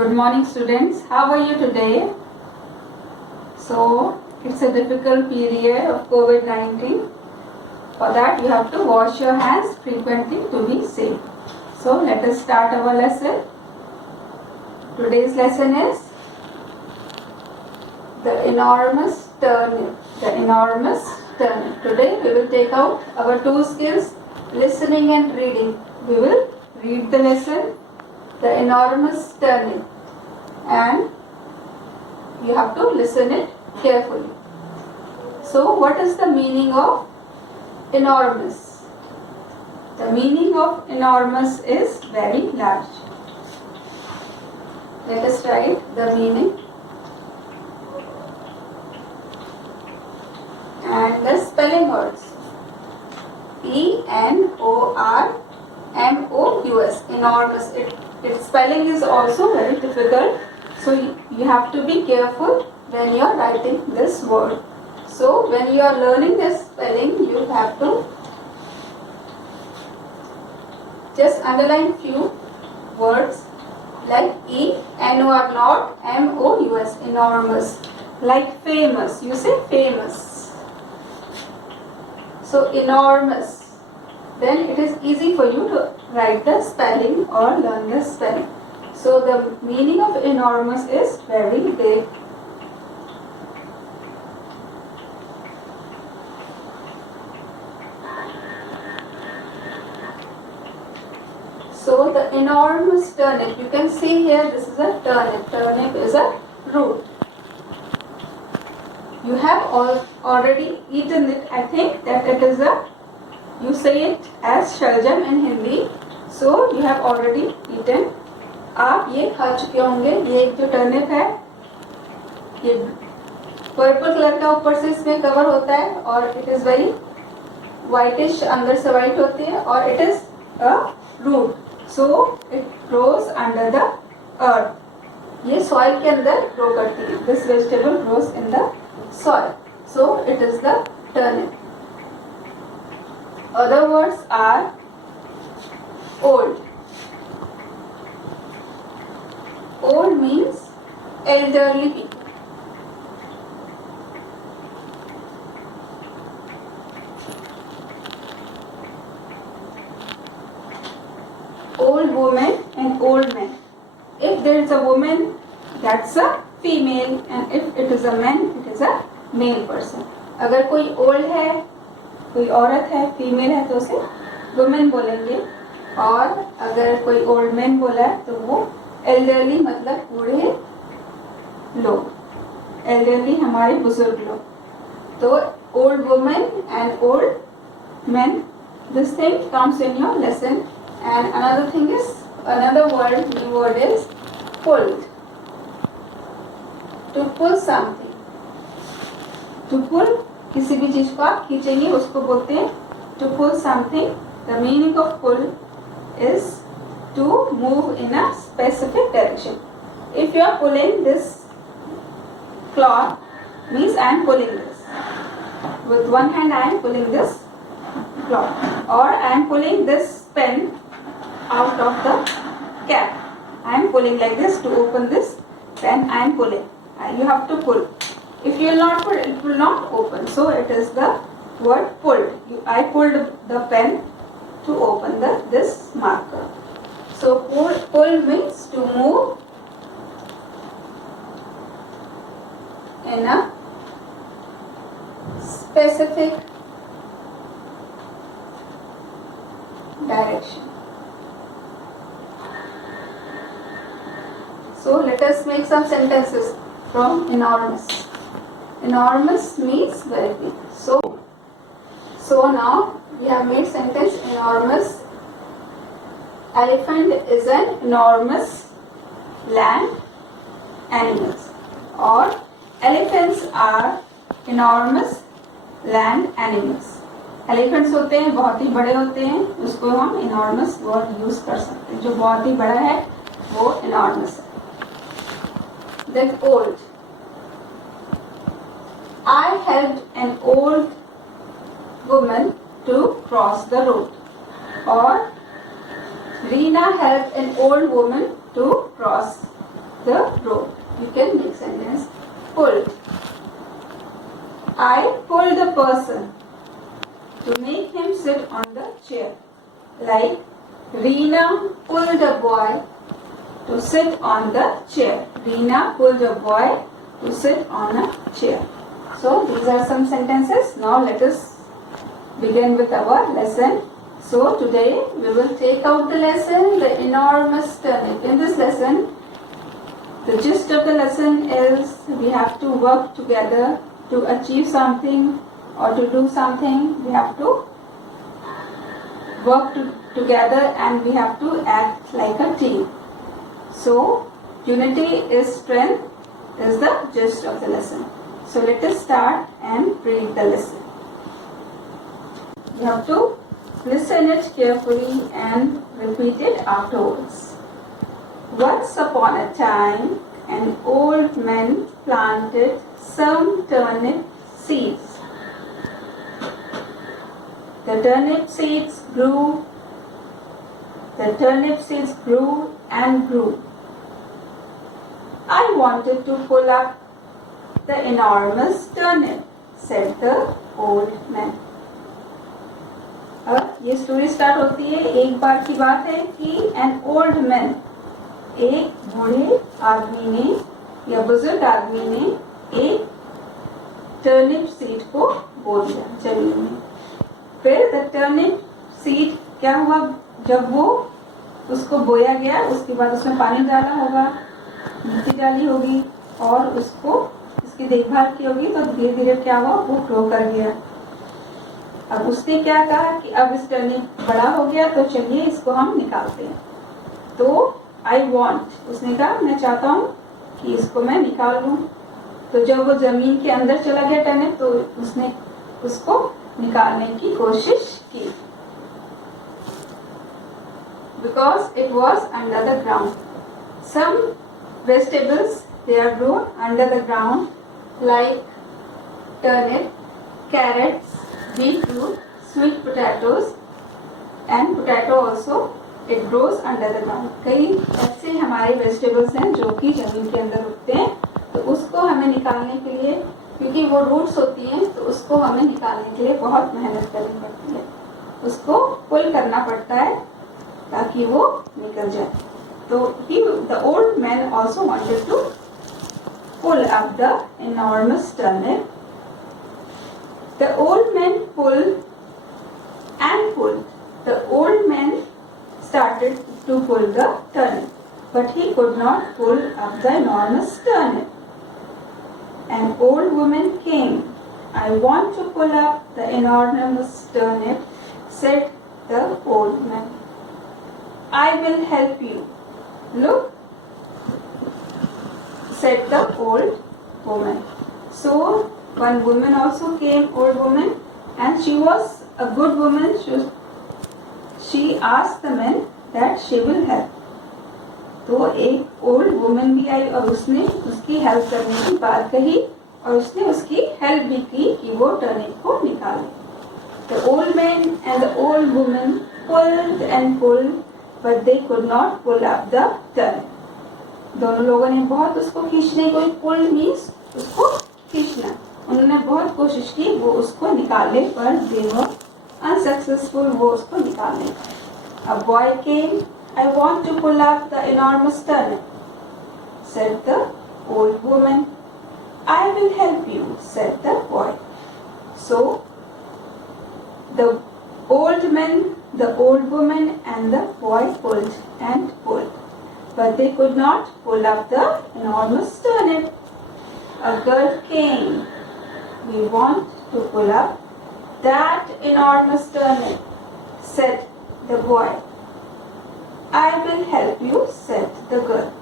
Good morning students, how are you today? So, it's a difficult period of COVID-19. For that you have to wash your hands frequently to be safe. So, let us start our lesson. Today's lesson is the enormous turnip. The enormous turnip. Today we will take out our two skills, listening and reading. We will read the lesson, the enormous turnip, and you have to listen it carefully. So, what is the meaning of enormous? The meaning of enormous is very large. Let us write the meaning and the spelling words. E-N-O-R-M-O-U-S, enormous. Its spelling is also very difficult, so you have to be careful when you are writing this word. So when you are learning this spelling, you have to just underline few words like E-N-O-R, not M-O-U-S, enormous. Like famous, you say famous. So enormous. Then it is easy for you to write the spelling or learn the spelling. So the meaning of enormous is very big. So the enormous turnip, you can see here this is a turnip. Turnip is a root. You have already eaten it. I think that it is you say it as shaljam in Hindi. So you have already eaten. आप ये खा चुके होंगे. ये एक जो turnip है, ये पर्पल कलर का ऊपर से इसमें कवर होता है और इट इज वेरी व्हाइटिश, अंदर से व्हाइट होती है और it is a root. So it grows under the earth. ये सॉइल के अंदर ग्रो करती है. This vegetable grows in the soil. So it is the turnip. Other words are old. Old means elderly people. Old woman and old man. If there is a woman, that's a female, and if it is a man, it is a male person. अगर कोई old है, कोई औरत है, female है, तो उसे women बोलेंगे. और अगर कोई old man बोला है तो वो elderly मतलब बूढ़े लोग. elderly हमारे बुजुर्ग लोग. तो old woman and old men, this thing comes in your lesson. And another thing is, another word, new word is pulled. To pull something. To pull किसी भी चीज को आप खींचेंगे उसको बोलते हैं to pull something. The meaning of pull is to move in a specific direction. If you are pulling this cloth, means I am pulling this. With one hand I am pulling this cloth, or I am pulling this pen out of the cap. I am pulling like this to open this pen. I am pulling. You have to pull. If you will not pull, it will not open. So it is the word pulled. I pulled the pen to open this marker. So pull means to move in a specific direction. So let us make some sentences from enormous. Enormous means very big. So now we have made sentence enormous. Elephant is an enormous land animals. Or elephants are enormous land animals. Elephants होते हैं बहुत ही बड़े होते हैं, उसको हम enormous word use कर सकते हैं. जो बहुत ही बड़ा है वो enormous है. Then old. I helped an old woman to cross the road. Or Reena helped an old woman to cross chair. Like Reena pulled a boy to sit on the chair. Reena pulled a boy to sit on a chair. So these are some sentences. Now let us begin with our lesson. So today we will take out the lesson, the enormous turnip. In this lesson, the gist of the lesson is we have to work together to achieve something or to do something. We have to work together and we have to act like a team. So unity is strength is the gist of the lesson. So let us start and read the lesson. You have to listen it carefully and repeat it afterwards. Once upon a time, an old man planted some turnip seeds. The turnip seeds grew and grew. I wanted to pull up the enormous turnip, said the old man. अब ये story start होती है. एक बार की बात है कि an old man, एक बूढ़े आदमी ने या बुजुर्ग आदमी ने एक टर्निप सीड को बो दिया जमीन में. फिर द टर्निप सीड क्या हुआ, जब वो उसको बोया गया उसके बाद उसमें पानी डाला होगा, मिट्टी डाली होगी और उसको इसकी देखभाल की होगी, तो धीरे धीरे क्या हुआ, वो ग्रो कर गया. अब उसने क्या कहा कि अब इस टर्निप बड़ा हो गया तो चलिए इसको हम निकालते हैं. तो आई वॉन्ट, उसने कहा मैं चाहता हूँ कि इसको मैं निकाल लूँ. तो जब वो जमीन के अंदर चला गया टर्निप तो उसने उसको निकालने की कोशिश की. Because it was under the ground. Some vegetables they are grown under the ground like turnip, carrots, beetroot, sweet potatoes and potato also it grows under the ground. कई ऐसे हमारे वेजिटेबल्स हैं जो कि जमीन के अंदर उगते हैं. तो उसको हमें निकालने के लिए, क्योंकि वो रूट्स होती हैं, तो उसको हमें निकालने के लिए बहुत मेहनत करनी पड़ती है. उसको पुल करना पड़ता है ताकि वो निकल जाए. तो the old man also wanted to pull up the enormous turnip. The old man pulled and pulled. The old man started to pull the turnip, but he could not pull up the enormous turnip. An old woman came. I want to pull up the enormous turnip, said the old man. I will help you. Look, said the old woman. So one woman also came, old woman, and she was a good woman. She asked the man that she will help. तो एक old woman भी आई और उसने उसकी help करने की बात कही और उसने उसकी हेल्प भी की कि वो टर्निप को निकाले. The old man and the old woman pulled and pulled, but they could not pull up the turnip. दोनों लोगों ने बहुत उसको खींचने की, पुल मीन्स उसको खींचना, उन्होंने बहुत कोशिश की वो उसको निकाले, पर they were unsuccessful, वो उसको निकालने. A boy came. I want to pull up the enormous turnip, said the old woman. I will help you, said the boy. So the old man, the old woman and the boy pulled and pulled, but they could not pull up the enormous turnip. A girl came. We want to pull up that enormous turnip, said the boy. I will help you, said the girl.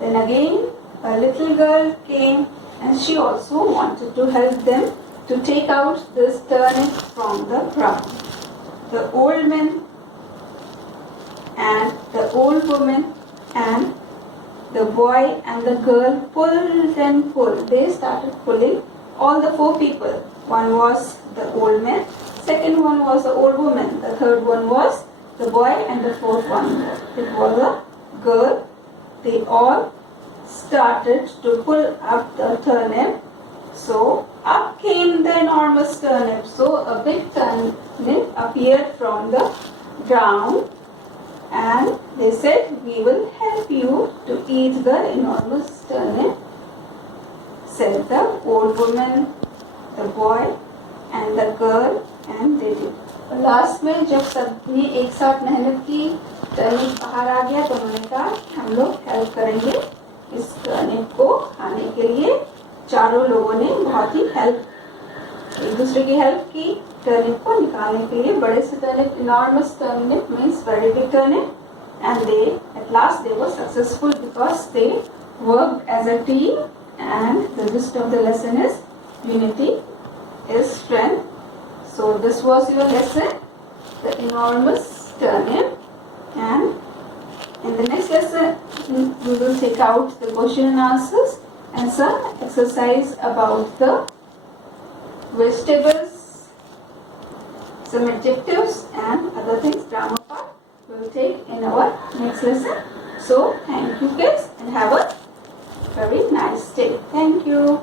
Then again a little girl came and she also wanted to help them to take out this turnip from the ground. The old man and the old woman and the boy and the girl pulled and pulled. They started pulling, all the four people. One was the old man, second one was the old woman, the third one was the boy, and the fourth one it was a girl. They all started to pull up the turnip. So up came the enormous turnip. So a big turnip appeared from the drowned, and they said, "We will help you to eat the enormous turnip," said the old woman, the boy, and the girl, and they did. Last में जब सबने एक साथ मेहनत की, turnip बाहर आ गया, तो उन्होंने कहा हम लोग हेल्प करेंगे इस टर्निप को खाने के लिए। चारों लोगों ने बहुत ही एक दूसरे की हेल्प की टर्निप को निकालने के लिए। बड़े से turnip, enormous turnip means very big turnip, and they at last they were successful because they worked as a team. And the gist of the lesson is unity is strength. So this was your lesson, the enormous turnip, and in the next lesson we will take out the question and answers and some exercise about the vegetables, some adjectives and other things, grammar part we will take in our next lesson. So thank you kids and have a very nice day. Thank you.